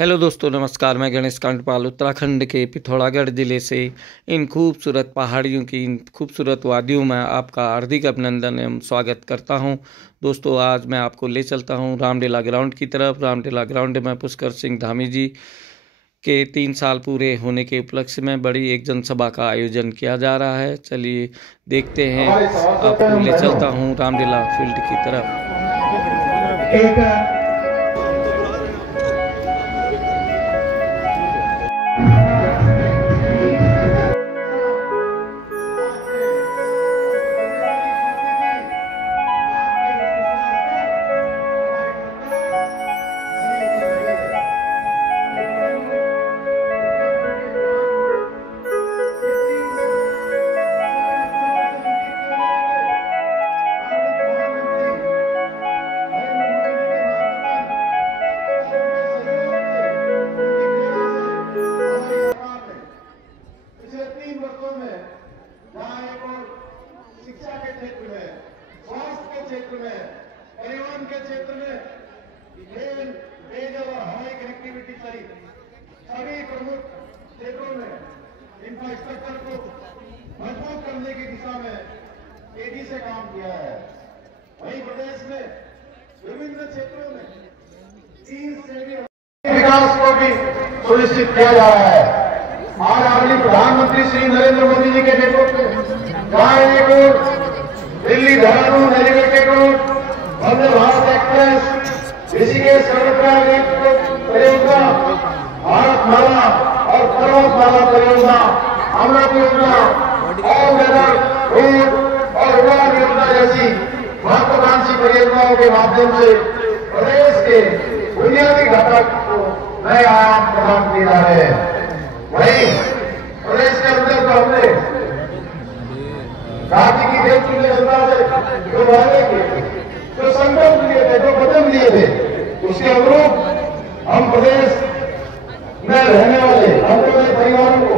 Hello दोस्तों, नमस्कार। मैं गणेश कांडपाल उत्तराखंड के पिथौरागढ़ ज़िले से इन खूबसूरत पहाड़ियों की इन खूबसूरत वादियों में आपका हार्दिक अभिनंदन एवं स्वागत करता हूं। दोस्तों, आज मैं आपको ले चलता हूं रामलीला ग्राउंड की तरफ। रामलीला ग्राउंड में पुष्कर सिंह धामी जी के 3 साल पूरे होने के उपलक्ष्य में बड़ी एक जनसभा का आयोजन किया जा रहा है। चलिए देखते हैं, आपको ले चलता हूँ रामलीला फील्ड की तरफ। शिक्षा के क्षेत्र में, स्वास्थ्य के क्षेत्र में, परिवहन के क्षेत्र में, रेल, पेयजल और हवाई कनेक्टिविटी सहित सभी प्रमुख क्षेत्रों में इंफ्रास्ट्रक्चर को मजबूत करने की दिशा में तेजी से काम किया है। वहीं प्रदेश में विभिन्न क्षेत्रों में 3 श्रेणी विकास को भी सुनिश्चित किया जा रहा है। आज आदरणीय प्रधानमंत्री श्री नरेंद्र मोदी जी के नेतृत्व में जहां एक और Delhi Dehradun elevated road, Vande Bharat express, Rishikesh Karnaprayag परियोजना, भारतमाला और पर्वतमाला परियोजना, अमृत योजना, ऑल वेदर रोड और उड़ान योजना जैसी महत्वाकांक्षी परियोजनाओं के माध्यम से प्रदेश के बुनियादी घटक को नए आयाम प्रदान किए जा रहे हैं। वहीं प्रदेश के अंदर तो हमने राज्य की देवतुल्य जनता से जो वादे किए थे, जो संकल्प लिए थे, जो वचन लिए थे, उसके अनुरूप हम प्रदेश में रहने वाले अंत्योदय परिवारों को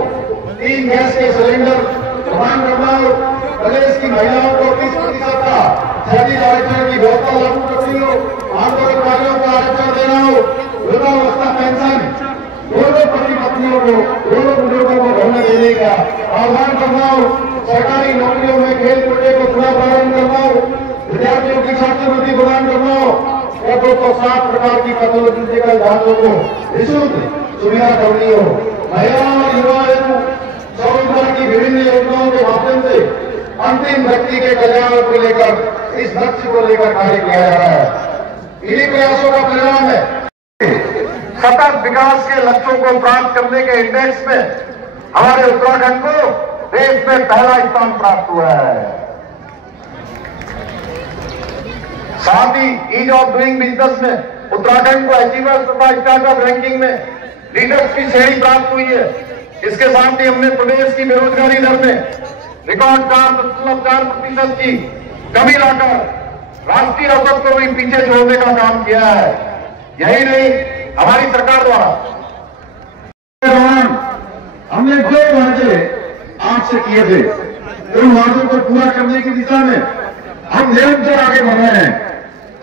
3 गैस के सिलेंडर प्रदान करना हो, प्रदेश की महिलाओं को 30% का शहरी आरक्षण की व्यवस्था लागू करनी हो, आंदोलनकारियों को आरक्षण देना हो, वृद्धावस्था पेंशन दोनों पति पत्नियों को, दोनों बुजुर्गों को भरने देने का आह्वान करना हो, सरकारी नौकरियों में खेल कोटे को पुनः प्रारंभ करना हो, विद्यार्थियों की छात्रवृत्ति प्रदान करना हो और 207 प्रकार की पैथोलॉजिकल जांचों को निःशुल्क सुविधा करनी हो। महिलाओं और युवाओं स्वरोजगार की विभिन्न योजनाओं के माध्यम से अंतिम व्यक्ति के कल्याण को लेकर इस लक्ष्य को लेकर कार्य किया जा रहा है। इन्हीं प्रयासों का परिणाम है सतत विकास के लक्ष्यों को प्राप्त करने के इंडेक्स में हमारे उत्तराखंड को देश में पहला स्थान प्राप्त हुआ है। साथ ही ईज ऑफ डूइंग बिजनेस में उत्तराखंड को अचीवर्स तथा स्टार्टअप रैंकिंग में लीडर्स की श्रेणी प्राप्त हुई है। इसके साथ ही हमने प्रदेश की बेरोजगारी दर में रिकॉर्ड 4% की कमी लाकर राष्ट्रीय औसत को भी पीछे छोड़ने का काम किया है। यही नहीं, हमारी सरकार द्वारा हमने जो वादे आपसे किए थे उन वादों को पूरा करने की दिशा में हम निरंतर आगे बढ़ रहे हैं।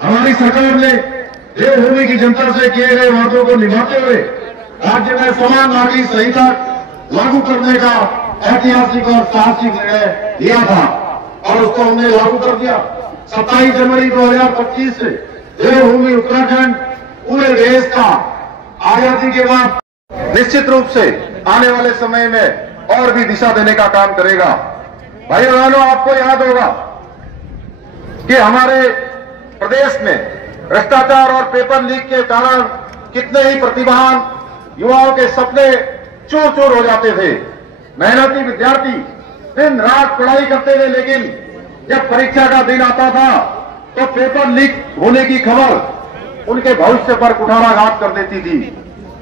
हमारी सरकार ने देवभूमि की जनता से किए गए वादों को निभाते हुए राज्य में समान नागरिक संहिता लागू करने का ऐतिहासिक और साहसिक निर्णय लिया था और उसको हमने लागू कर दिया। 27 जनवरी 2025 से देवभूमि उत्तराखंड पूरे देश का आजादी के बाद निश्चित रूप से आने वाले समय में और भी दिशा देने का काम करेगा। भाइयों बहनों, आपको याद होगा कि हमारे प्रदेश में भ्रष्टाचार और पेपर लीक के कारण कितने ही प्रतिभावान युवाओं के सपने चूर चूर हो जाते थे। मेहनती विद्यार्थी दिन रात पढ़ाई करते थे, लेकिन जब परीक्षा का दिन आता था तो पेपर लीक होने की खबर उनके भविष्य पर कुठाराघात कर देती थी।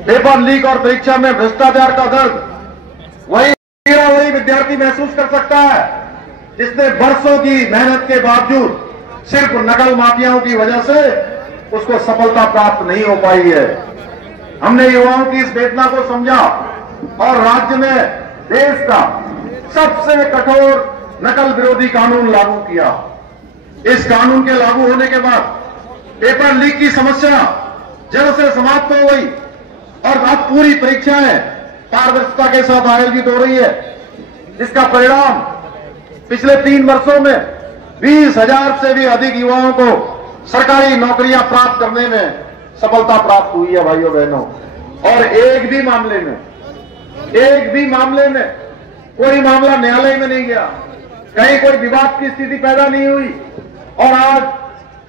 पेपर लीक और परीक्षा में भ्रष्टाचार का दर्द वही विद्यार्थी महसूस कर सकता है जिसने वर्षों की मेहनत के बावजूद सिर्फ नकल माफियाओं की वजह से उसको सफलता प्राप्त नहीं हो पाई है। हमने युवाओं की इस वेदना को समझा और राज्य में देश का सबसे कठोर नकल विरोधी कानून लागू किया। इस कानून के लागू होने के बाद पेपर लीक की समस्या जड़ से समाप्त हो गई और पूरी परीक्षाएं पारदर्शिता के साथ आयोजित हो रही है, जिसका परिणाम पिछले 3 वर्षों में 20,000 से भी अधिक युवाओं को सरकारी नौकरियां प्राप्त करने में सफलता प्राप्त हुई है भाइयों बहनों। और एक भी मामले में कोई मामला न्यायालय में नहीं गया, कहीं कोई विवाद की स्थिति पैदा नहीं हुई। और आज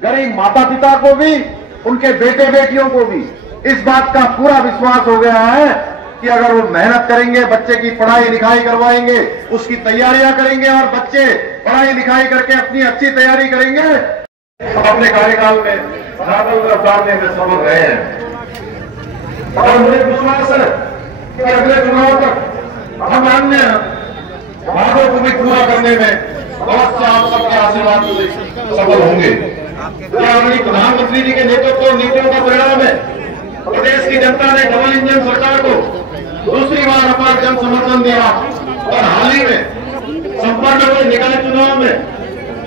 गरीब माता पिता को भी, उनके बेटे बेटियों को भी इस बात का पूरा विश्वास हो गया है कि अगर वो मेहनत करेंगे, बच्चे की पढ़ाई लिखाई करवाएंगे, उसकी तैयारियां करेंगे और बच्चे पढ़ाई लिखाई करके अपनी अच्छी तैयारी करेंगे, अपने कार्यकाल में बादल उतारने में सफल रहे हैं। और मुझे विश्वास है कि अगले चुनाव तक हम अन्य वादों को भी पूरा करने में बहुत से आप सबके आशीर्वाद से सफल होंगे। प्रधानमंत्री जी के नेतृत्व नीतियों का परिणाम है प्रदेश की जनता ने डबल इंजन सरकार को दूसरी बार अपार जन समर्थन दिया और हाल ही में संपन्न हुए निकाय चुनाव में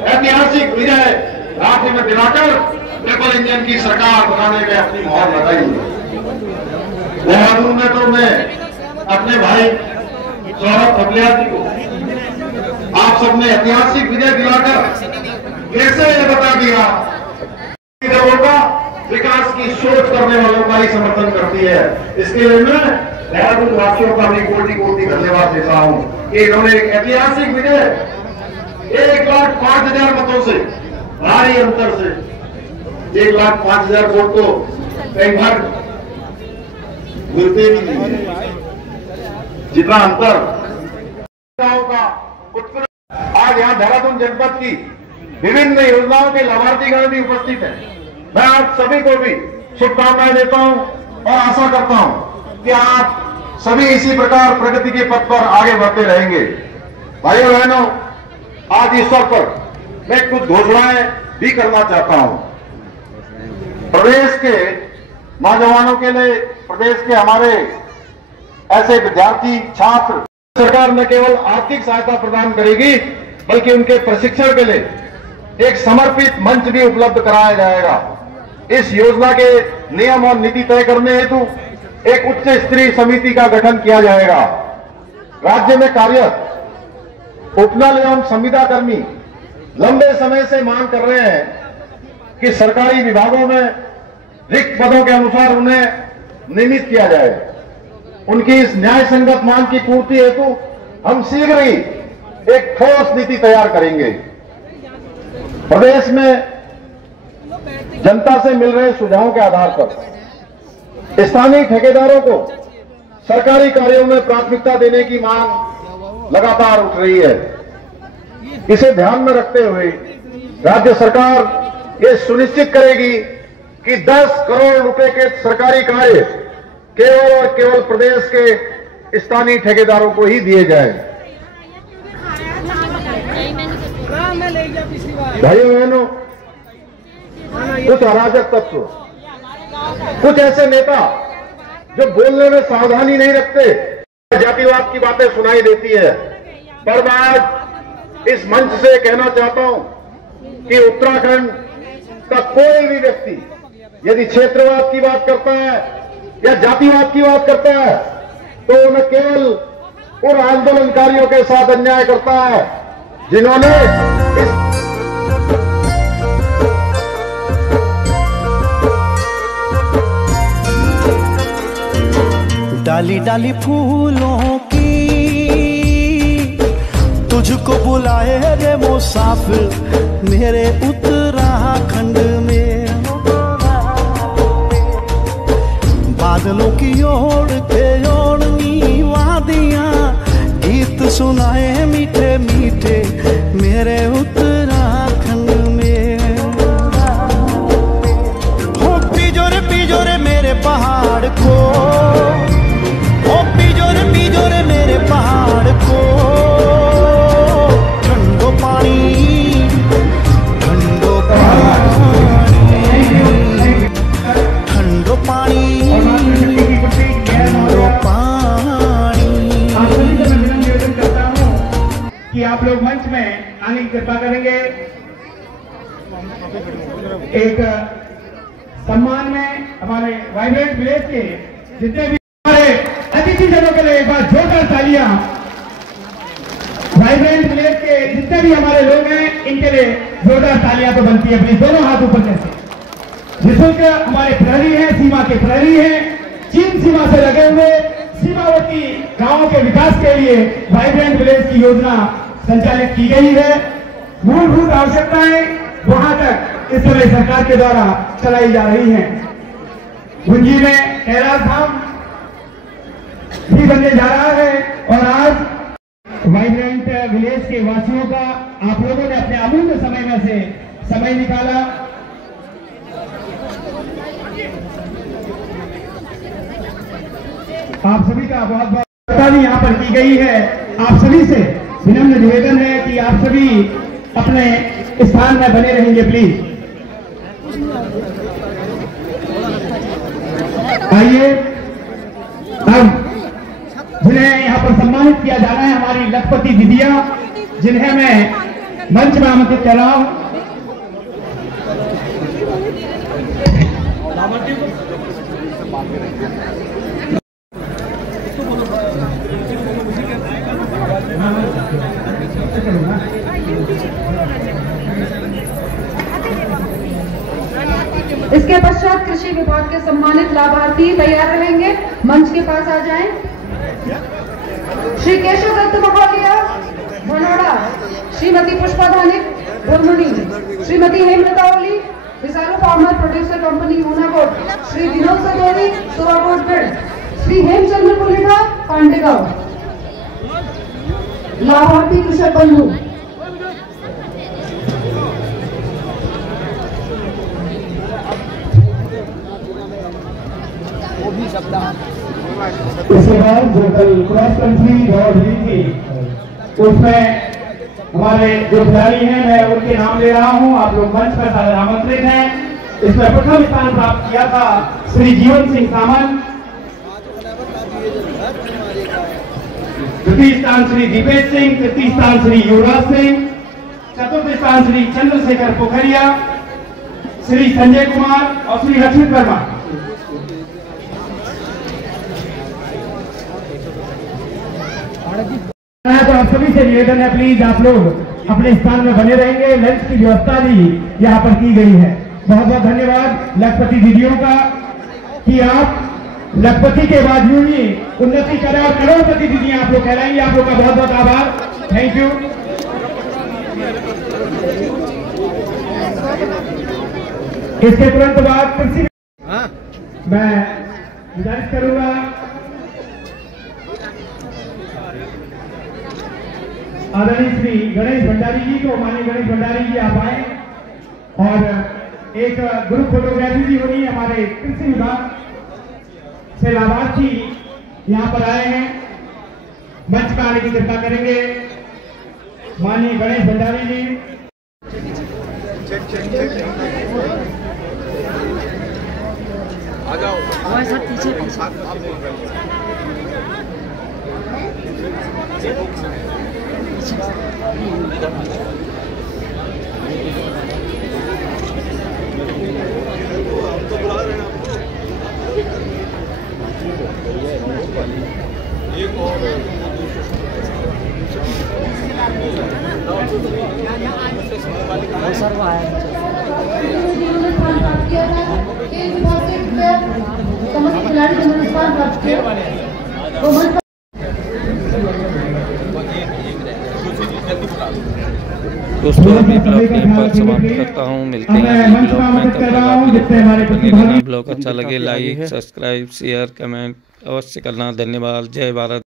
ऐतिहासिक विजय राज्य में दिलाकर ट्रिपल इंजन की सरकार बनाने में अपनी मोहर लगाई। देहरादून में तो मैं अपने भाई सौरभ थपलियाल जी को आप सबने ऐतिहासिक विजय दिलाकर कैसे ये बता दिया का विकास की सोच करने वालों का ही समर्थन करती है। इसके लिए मैं देहरादून वासियों का भी कोटि कोटि धन्यवाद देता हूं कि इन्होंने एक ऐतिहासिक विजय 1,05,000 मतों से, भारी अंतर से, 1,05,000 वोट तो कई बार मिलते भी नहीं है, जितना अंतर का। आज यहाँ देहरादून जनपद की विभिन्न योजनाओं के लाभार्थीगण भी उपस्थित हैं। मैं आप सभी को भी शुभकामनाएं देता हूं और आशा करता हूं कि आप सभी इसी प्रकार प्रगति के पथ पर आगे बढ़ते रहेंगे। भाइयों बहनों, आज इस अवसर पर मैं कुछ घोषणाएं भी करना चाहता हूं। प्रदेश के नौजवानों के लिए, प्रदेश के हमारे ऐसे विद्यार्थी छात्र, सरकार न केवल आर्थिक सहायता प्रदान करेगी बल्कि उनके प्रशिक्षण के लिए एक समर्पित मंच भी उपलब्ध कराया जाएगा। इस योजना के नियम और नीति तय करने हेतु एक उच्च स्तरीय समिति का गठन किया जाएगा। राज्य में कार्यरत उपनल एवं संविदा कर्मी लंबे समय से मांग कर रहे हैं कि सरकारी विभागों में रिक्त पदों के अनुसार उन्हें नियमित किया जाए। उनकी इस न्याय संगत मांग की पूर्ति हेतु हम शीघ्र ही एक ठोस नीति तैयार करेंगे। प्रदेश में जनता से मिल रहे सुझावों के आधार पर स्थानीय ठेकेदारों को सरकारी कार्यों में प्राथमिकता देने की मांग लगातार उठ रही है। इसे ध्यान में रखते हुए राज्य सरकार ये सुनिश्चित करेगी कि 10 करोड़ रुपए के सरकारी कार्य केवल और केवल प्रदेश के स्थानीय ठेकेदारों को ही दिए जाए। भाइयों बहनों, कुछ अराजक तत्व, कुछ ऐसे नेता जो बोलने में सावधानी नहीं रखते, जातिवाद की बातें सुनाई देती है। पर मैं आज इस मंच से कहना चाहता हूं कि उत्तराखंड का कोई भी व्यक्ति यदि क्षेत्रवाद की बात करता है या जातिवाद की बात करता है तो न केवल उन आंदोलनकारियों के साथ अन्याय करता है जिन्होंने डाली डाली फूलों की तुझको बुलाए रे मुसाफिर मेरे उत्तराखंड में। बादलों की ओर के ओढ़नी वादियां गीत सुनाए मीठे मीठे मेरे उत्तराखंड में। हो पिजोरे मेरे पहाड़ को, हो पिजोरे मेरे पहाड़ को। ठंडो पानी ठंडो पानी ठंडो पानी ठंडो पानी। कि आप लोग मंच में आने की कृपा करेंगे। एक सम्मान में हमारे वाइब्रेंट विलेज के जितने भी हमारे नेटिजनों के लिए एक बार जोरदार तालियां। वाइब्रेंट विलेज के जितने भी हमारे लोग हैं इनके लिए जोरदार तालियां तो बनती है। प्लीज दोनों हाथ ऊपर करके। निःशुल्क हमारे प्रहरी हैं, सीमा के प्रहरी हैं, चीन सीमा से लगे हुए सीमावर्ती गांवों के विकास के लिए वाइब्रेंट विलेज की योजना संचालित की गई है। मूलभूत आवश्यकताएं वहां तक इस समय सरकार के द्वारा चलाई जा रही हैं। गुंजी में कैलाश धाम भी बनने जा रहा है और आज वाइब्रेंट विलेज के वासियों का आप लोगों ने अपने अमूल्य समय में से समय निकाला। आप सभी का बहुत बहुत भी यहाँ पर की गई है। आप सभी से विनम्र निवेदन है कि आप सभी अपने स्थान में बने रहेंगे प्लीज। आइए अब जिन्हें यहाँ पर सम्मानित किया जाना है, हमारी लखपति दीदियां, जिन्हें मैं मंच में आमंत्रित कर रहा हूं। इसके पश्चात कृषि विभाग के सम्मानित लाभार्थी तैयार रहेंगे, मंच के पास आ जाएं। श्री केशव दत्त महोदया Bhanoda, Shrimati Pushpa Dhanik Bhurmuni, Shrimati Hemlata Oli Visaru farmer producer company Unakot, Shri Vinod Sadori Surakot बेड, श्री हेमचंद्र पुलिका पांडेगांव। लाभार्थी कृषक बंधु। इसके बाद जो कल क्रॉस कंट्री दौड़ हुई थी उसमें हमारे जो खिलाड़ी हैं मैं उनके नाम ले रहा हूं। आप लोग मंच पर सारे आमंत्रित हैं। इसमें प्रथम स्थान प्राप्त किया था श्री जीवन सिंह सामंत, द्वितीय स्थान श्री दीपेश सिंह, तृतीय स्थान श्री युवराज सिंह, चतुर्थ स्थान श्री चंद्रशेखर पोखरिया, श्री संजय कुमार और श्री लक्ष्मी वर्मा। तो आप सभी से निवेदन है प्लीज आप लोग अपने स्थान में बने रहेंगे। लंच की व्यवस्था भी यहाँ पर की गई है। बहुत बहुत धन्यवाद लखपति दीदियों का कि आप लखपति के बाद यूं ही उन्नति करें और करोड़पति दीदी आप लोग कहलाएंगे। आप लोग का बहुत बहुत आभार, थैंक यू। इसके तुरंत बाद कृषि मैं गुजारिश करूंगा आदरणीय श्री गणेश भंडारी जी को, माननीय गणेश भंडारी जी आप आए और एक ग्रुप फोटोग्राफी भी होनी है। हमारे कृषि विभाग से लाभार्थी यहाँ पर आए हैं, मंच पर आने की कृपा करेंगे माननीय गणेश भंडारी जी। आ जाओ हमारे साथ पीछे दोस्तों अभी ब्लॉग यहीं पर समाप्त करता हूँ। मिलते हैं अगले ब्लॉग में। तब तक ब्लॉग अच्छा लगे लाइक सब्सक्राइब शेयर कमेंट अवश्य करना। धन्यवाद। जय भारत।